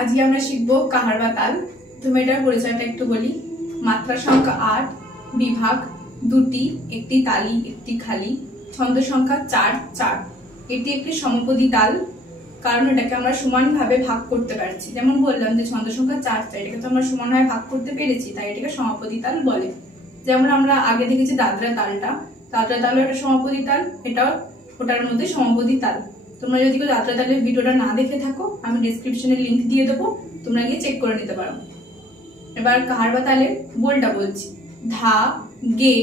আজকে আমরা শিখব কাহার বা তাল। তুমি এটার পরিচয়টা একটু বলি। মাত্রা সংখ্যা 8, বিভাগ 2টি, একটি তালি একটি খালি, ছন্দ সংখ্যা 4। এটি একটি সমপদী তাল, কারণ এটাকে আমরা সমানভাবে ভাগ করতে পারছি। যেমন বললাম যে ছন্দ সংখ্যা 4, এটাকে তো আমরা সমানভাবে ভাগ করতে পেরেছি, তাই এটাকে সমপদী তাল বলে। যেমন আমরা আগে দেখেছি দাদরা তালটা, দাদরা তালও একটা সমপদী তাল, এটাও ওটার মধ্যে সমপদী তাল। তোমরা যদি কেউ দাদরা তালের ভিডিওটা না দেখে থাকো, আমি ডেসক্রিপশনে লিংক দিয়ে দেবো, তোমরা গিয়ে চেক করে নিতে পারো। এবার কাহার বা তালের বোলটা বলছি। ধা, গে,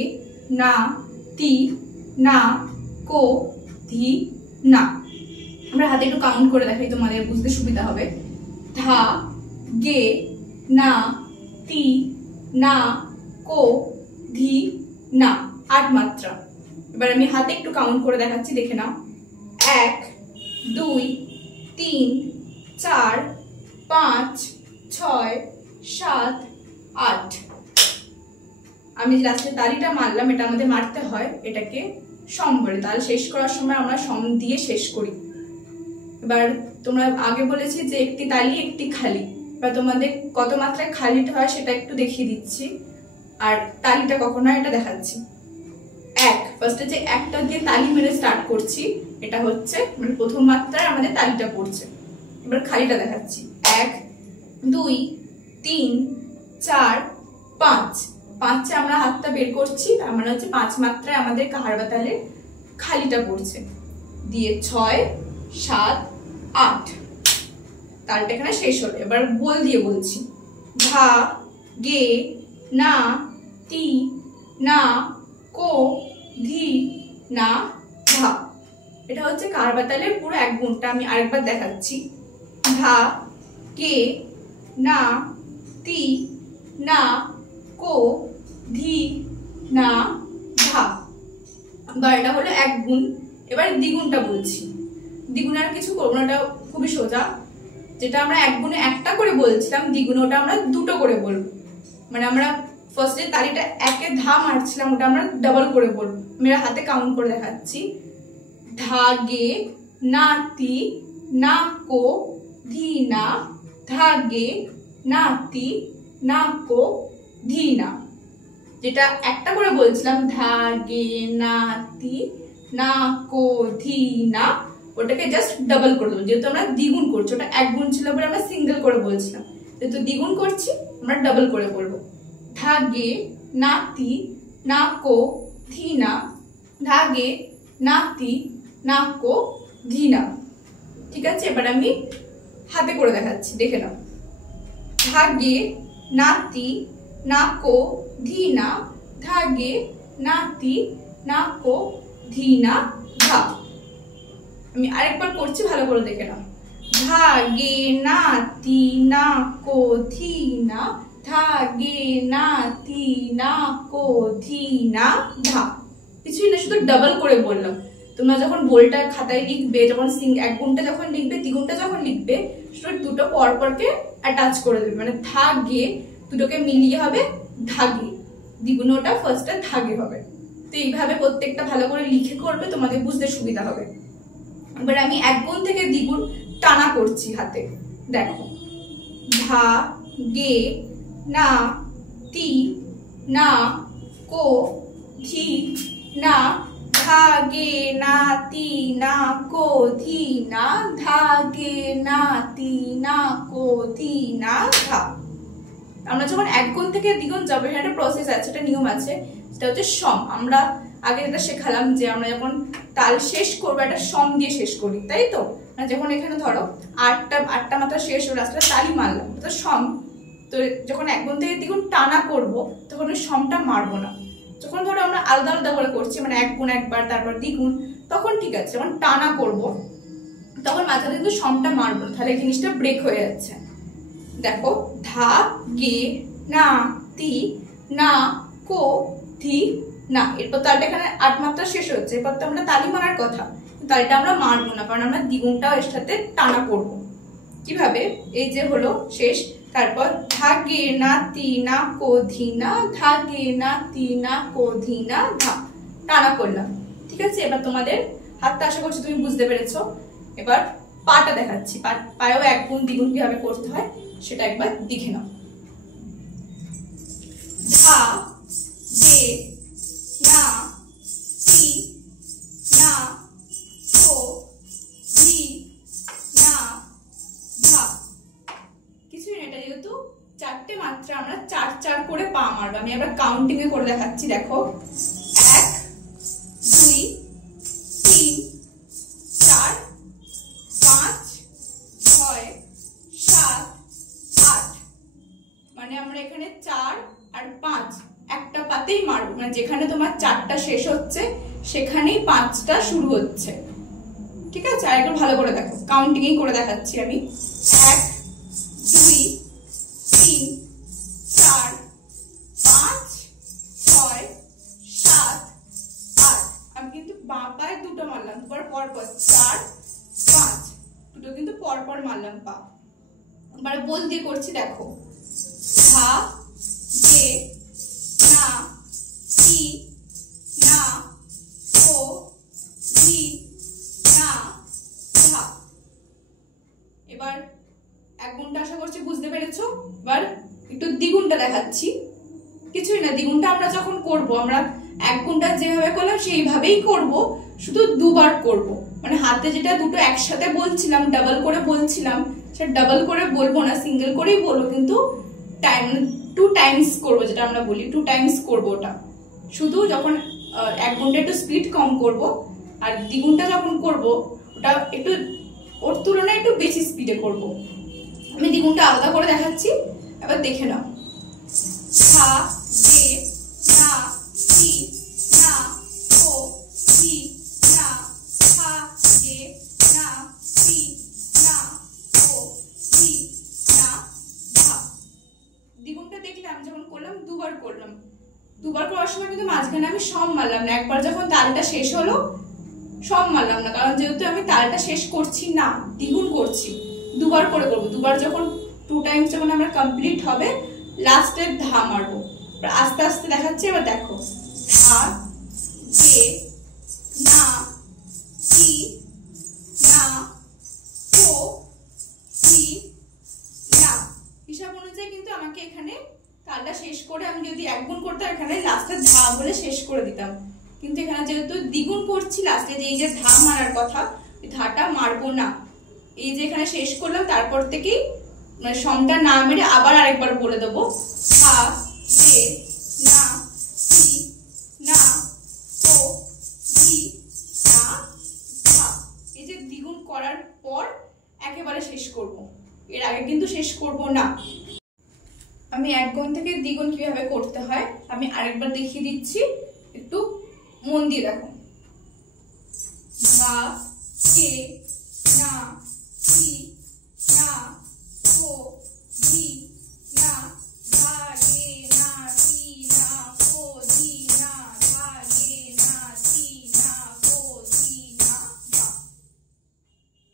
না, তি, না, কো, ধি, না। আমরা হাতে একটু কাউন্ট করে দেখাই, তোমাদের বুঝতে সুবিধা হবে। ধা, গে, না, তি, না, কো, ধি, না। 8 মাত্রা। এবার আমি হাতে একটু কাউন্ট করে দেখাচ্ছি, দেখে নাও। 1, 2, 3, 4, 5, 6, 7, 8। আমি লাস্টে তালিটা মারলাম, এটা আমাদের মারতে হয়, এটাকে সম বলে। তাল শেষ করার সময় আমরা সম দিয়ে শেষ করি। এবার তোমরা আগে বলেছি যে একটি তালি একটি খালি, এবার তোমাদের কত মাত্রায় খালিটা হয় সেটা একটু দেখিয়ে দিচ্ছি, আর তালিটা কখন হয় এটা দেখাচ্ছি। ফার্স্টে যে একটা দিয়ে তালি মেরে স্টার্ট করছি, এটা হচ্ছে মানে প্রথম মাত্রায় আমাদের তালিটা পড়ছে। এবার খালিটা দেখাচ্ছি। 1, 2, 3, 4, 5। 5 আমরা হাতটা বের করছি, তার মানে হচ্ছে 5 মাত্রায় আমাদের কাহার বা তালের খালিটা পড়ছে। দিয়ে 6, 7, 8। তালটা এখানে শেষ হলো। এবার বোল দিয়ে বলছি। ধা, গে, না, তি, না, কো, ধি, না, ধা। এটা হচ্ছে কাহার বা তালের পুরো এক গুণটা। আমি আরেকবার দেখাচ্ছি। ধা, গে, না, তি, না, কো, ধি, না, ধা। এবার এটা হলো এক গুণ। এবার দ্বিগুণটা বলছি। দ্বিগুণ আর কিছু করবো না, এটা খুবই সোজা। যেটা আমরা এক গুণে একটা করে বলছিলাম, দ্বিগুণে ওটা আমরা দুটো করে বলবো। মানে আমরা ফার্স্টে তালিটা একে ধা মারছিলাম, ওটা আমরা ডাবল করে বলবো। আমি হাতে কাউন্ট করে দেখাচ্ছি। ধা, গে, না, তি, না, কো, ধি, না, ধা, গে, না, তি, না, কো, ধি, না। যেটা একটা করে বলছিলাম, ধা, গে, না, তি, না, কো, ধি, না, ওটাকে জাস্ট ডাবল করে দেবো। যেহেতু আমরা দ্বিগুণ করছি, ওটা এক গুণ ছিল বলে আমরা সিঙ্গেল করে বলছিলাম, যেহেতু দ্বিগুণ করছি আমরা ডাবল করে বলবো। ধা, গে, না, তি, না, কো, ধি, না, ধা, গে, না, তি, না, কো, ধি, না। ঠিক আছে, এবার আমি হাতে করে দেখাচ্ছি, দেখে নাও। ধা, গে, না, তি, না, কো, ধি, না, ধা, গে, না, তি, না, কো, ধি, না, ধা। আমি আরেকবার করছি, ভালো করে দেখে নাও। ধা, গে, না, তি, না, কো, ধি, না, ধা, গে, না, তি, না, কো, ধি, না, ধা। কিছুই না, শুধু ডাবল করে বললাম। তোমরা যখন বোলটা খাতায় লিখবে, যখন এক গুণটা যখন লিখবে, দ্বিগুণটা যখন লিখবে, শুধু দুটো পরপরকে অ্যাটাচ করে দেবে। মানে ধা, গে দুটোকে মিলিয়ে হবে ধা, গে। দ্বিগুণে ওটা ফার্স্টে ধা, গে হবে। তো এইভাবে প্রত্যেকটা ভালো করে লিখে করবে, তোমাদের বুঝতে সুবিধা হবে। এবার আমি এক গুণ থেকে দ্বিগুণ টানা করছি হাতে, দেখো। ধা, গে, না, তি, না, কো, ধি, না, ধা, গে, না, তি, না, কো, ধি, না, ধা, গে, না, তি, না, কো, ধি, না, ধা। আমরা যখন এক গুণ থেকে দ্বিগুণ যাবে, একটা প্রসেস আছে, একটা নিয়ম আছে, সেটা হচ্ছে সম। আমরা আগে যেটা শেখালাম যে আমরা যখন তাল শেষ করবো একটা সম দিয়ে শেষ করি, তাই তো? যখন এখানে ধরো আটটা মাত্রা শেষ হলো, রাস্তাটা তালি মারলাম, তো সম। তো যখন এক গুণ থেকে দ্বিগুণ টানা করব, তখন ওই সমটা মারবো না। যখন ধরো আমরা আলাদা আলাদা করে করছি, মানে এক গুণ একবার তারপর দ্বিগুণ, তখন ঠিক আছে। যখন টানা করব তখন মাথাতে কিন্তু সমটা মারবো, তাহলে এই জিনিসটা ব্রেক হয়ে যাচ্ছে। দেখো, ধা, গে, না, তি, না, কো, ধি, না। এরপর তালটা এখানে 8 মাত্রা শেষ হচ্ছে, এরপর তো আমরা তালি মারার কথা, তালিটা আমরা মারবো না, কারণ আমরা দ্বিগুণটাও এর সাথে টানা করবো। কিভাবে? এই যে হলো শেষ, তারপর ধা, গে, না, তি, না, কো, ধি, না, ধা, গে, না, তি, না, কো, ধি, না, ধা। টানা করলাম, ঠিক আছে? এবার তোমাদের হাতটা আশা করছি তুমি বুঝতে পেরেছো। এবার পাটা দেখাচ্ছি, পায়েও 1 গুণ দ্বিগুণ কিভাবে করতে হয় সেটা একবার দেখে নাও। ধা দে না তি না ও জি না ধা। কিছুই না, এটা যেহেতু 4টে মাত্রা আমরা 4 4 করে পা মারবো। আমি আবার কাউন্টিং এ করে দেখাচ্ছি, দেখো 1 2 3 4 5 6 7 8। মানে আমরা এখানে 4 আর 5 একটা পাতেই মারবো, মানে যেখানে তোমার 4টা শেষ হচ্ছে সেখানেই 5টা শুরু হচ্ছে, ঠিক আছে? আর একটু ভালো করে দেখো, কাউন্টিং এই করে দেখাচ্ছি আমি। 1 2 3 4 5 6 7 8। আমি কিন্তু বাঁ পায়ে দুটো মারলাম, পর পর 4 5 দুটো কিন্তু পর পর মারলাম পা। এবারে বল দিয়ে করছি, দেখো ধা দে না তি না ও জি না ধা। এবার 1 গুণটা আশা করছি বুঝতে পেরেছো। এবার একটু দ্বিগুণটা দেখাচ্ছি। কিছুই না, দ্বিগুণটা আমরা যখন করব, আমরা 1 গুণটা যেভাবে করলাম সেইভাবেই করব, শুধু দুবার করব। মানে হাতে যেটা দুটো একসাথে বলছিলাম, ডাবল করে বলছিলাম, সেটা ডাবল করে বলবো না, সিঙ্গেল করেই বলবো, কিন্তু টাইম 2 টাইমস করবো, যেটা আমরা বলি 2 টাইমস করবো। ওটা শুধু যখন 1 গুণটা একটু স্পিড কম করব, আর দ্বিগুণটা যখন করব ওটা একটু ওর তুলনায় একটু বেশি স্পিডে করব। আমি দ্বিগুণটা আলাদা করে দেখাচ্ছি, এবার দেখে নাও। ধা দে না তি না ও জি না ধা দে না তি না ও জি না ধা। দ্বিগুণটা দেখলে আমি যখন করলাম দুবার করলাম, দুবার করার সময় কিন্তু মাঝখানে আমি সম মারলাম না। একবার যখন তালটা শেষ হলো সম মারলাম না, কারণ যেহেতু আমি তালটা শেষ করছি না, দ্বিগুণ করছি, দুবার করে করবো। দুবার যখন 2 টাইমস যখন আমরা কমপ্লিট হবে, লাস্টে ধা মারবো। আস্তে আস্তে দেখাচ্ছি, এবার দেখো ধা দে না তি না ও জি না। হিসাব অনুযায়ী কিন্তু আমাকে এখানে তালটা শেষ করে, আমি যদি 1 গুণ করতাম এখানে লাস্টে ধা বলে শেষ করে দিতাম, কিন্তু এখানে যেহেতু দ্বিগুণ করছি, লাস্টে যে এই যে ধা মারার কথা, ওই ধাটা মারবো না। এই যে এখানে শেষ করলাম, তারপর থেকেই মানে সমটা না মেরে আবার আরেকবার বলে দেবো, ধা দে না তি না ও জি না ধা। এই যে দ্বিগুণ করার পর একেবারে শেষ করব, এর আগে কিন্তু শেষ করব না। আমি 1 গুণ থেকে দ্বিগুণ কিভাবে করতে হয় আমি আরেকবার দেখিয়ে দিচ্ছি, একটু মন দিয়ে দেখো। ধা দে না তি না ও জি না ধা দে না তি না ও জি না ধা দে না তি না ও জি না ধা।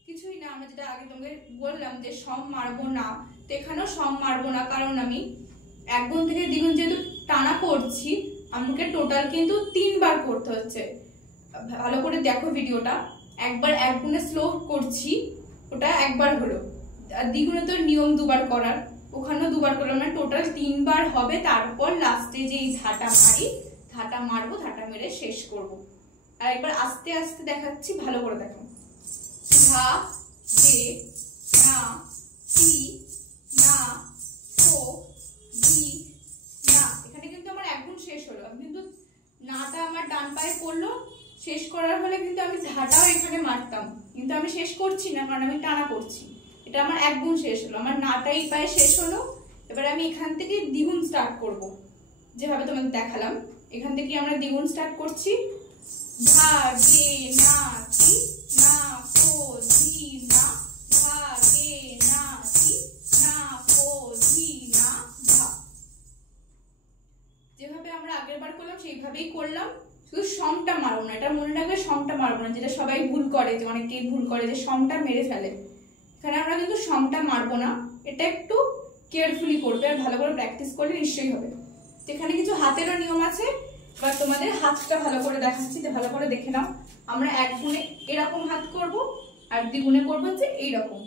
কিছুই না, আমরা যেটা আগে তোমাকে বললাম যে সম মারবো না, তো এখানেও সম মারবো না, কারণ আমি 1 গুণ থেকে দ্বিগুণ যেহেতু টানা করছি, আমাকে টোটাল কিন্তু 3 বার করতে হচ্ছে। ভালো করে দেখো ভিডিওটা, একবার 1 গুণে স্লো করছি, ওটা একবার হলো, আর দ্বিগুণে তো নিয়ম 2 বার করার, ওখানেও 2 বার করলাম, মানে টোটাল 3 বার হবে। তারপর লাস্টে যে ধাটা মারি, ধাটা মারবো, ধাটা মেরে শেষ করব। আর একবার আস্তে আস্তে দেখাচ্ছি, ভালো করে দেখো। ধা দে না তি না ও জি না। এখানে কিন্তু আমার 1 গুণ শেষ হলো, কিন্তু নাটা আমার ডান পায়ে পড়লো, শেষ করার হলে কিন্তু আমি ধাটাও এখানে মারতাম, কিন্তু আমি শেষ করছি না, কারণ আমি টানা করছি। এটা আমার 1 গুণ শেষ হলো, আমার নাটাই পায়ে শেষ হলো। এবার আমি এখান থেকে দ্বিগুণ স্টার্ট করব, যেভাবে তোমাদের দেখালাম। এখান থেকে আমরা দ্বিগুণ স্টার্ট করছি। ধা দে না তি না ও জি না ধা দে না তি না ও জি না ধা। যেভাবে আমরা আগের বার করলাম সেইভাবেই করলাম, শুধু সমটা মারবো না, এটা মনে রাখবে, সমটা মারবো না, যেটা সবাই ভুল করে, যে অনেকেই ভুল করে যে সমটা মেরে ফেলে। এখানে আমরা কিন্তু সমটা মারবো না, এটা একটু কেয়ারফুলি করবে, আর ভালো করে প্র্যাকটিস করলে নিশ্চয়ই হবে। এখানে কিছু হাতেরও নিয়ম আছে, এবার তোমাদের হাতটা ভালো করে দেখাচ্ছি, যে ভালো করে দেখে নাও। আমরা 1 গুণে এরকম হাত করব, আর দ্বিগুণে করবো হচ্ছে এইরকম।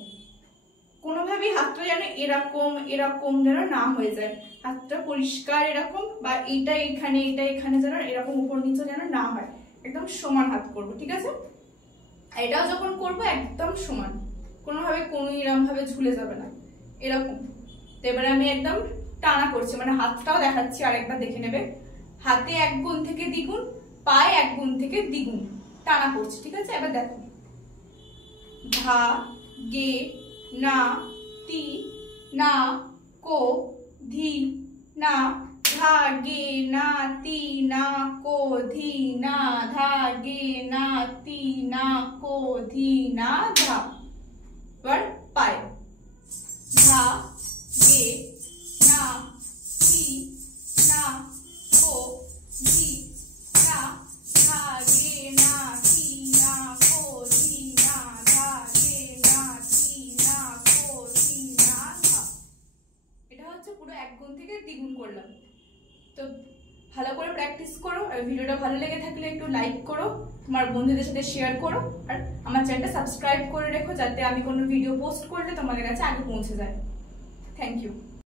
কোনোভাবেই হাতটা যেন এরকম এরকম যেন না হয়ে যায়, হাতটা পরিষ্কার এরকম, বা এইটা এখানে এটা এখানে যেন এরকম উপর নিচে যেন না হয়, একদম সমান হাত করবো, ঠিক আছে? এটাও যখন করবো একদম সমান, কোনোভাবে কোনো এরকম ভাবে ঝুলে যাবে না, এরকম। তো এবারে আমি একদম টানা করছি, মানে হাতটাও দেখাচ্ছি, আরেকবার দেখে নেবে। হাতে 1 গুণ থেকে দ্বিগুণ, পায়ে 1 গুণ থেকে দ্বিগুণ টানা করছি, ঠিক আছে? এবার দেখো, ধা গে না তি না কো ধি না, ধা গে না তি না কো ধি না, ধা গে না তি না কো ধি না ধা। এবার পায়ে ধা গে না তি না কো ধি না, ধা গে না তি না কো ধি না, ধা গে না তি না কো ধি না ধা। এটা হচ্ছে পুরো 1 গুণ থেকে দ্বিগুণ করলাম। তো ভালো করে প্র্যাকটিস করো, আর ভিডিওটা ভালো লেগে থাকলে একটু লাইক করো, তোমার বন্ধুদের সাথে শেয়ার করো, আর আমার চ্যানেলটা সাবস্ক্রাইব করে রেখো যাতে আমি কোনো ভিডিও পোস্ট করলে তোমাদের কাছে আগে পৌঁছে যায়। Thank you.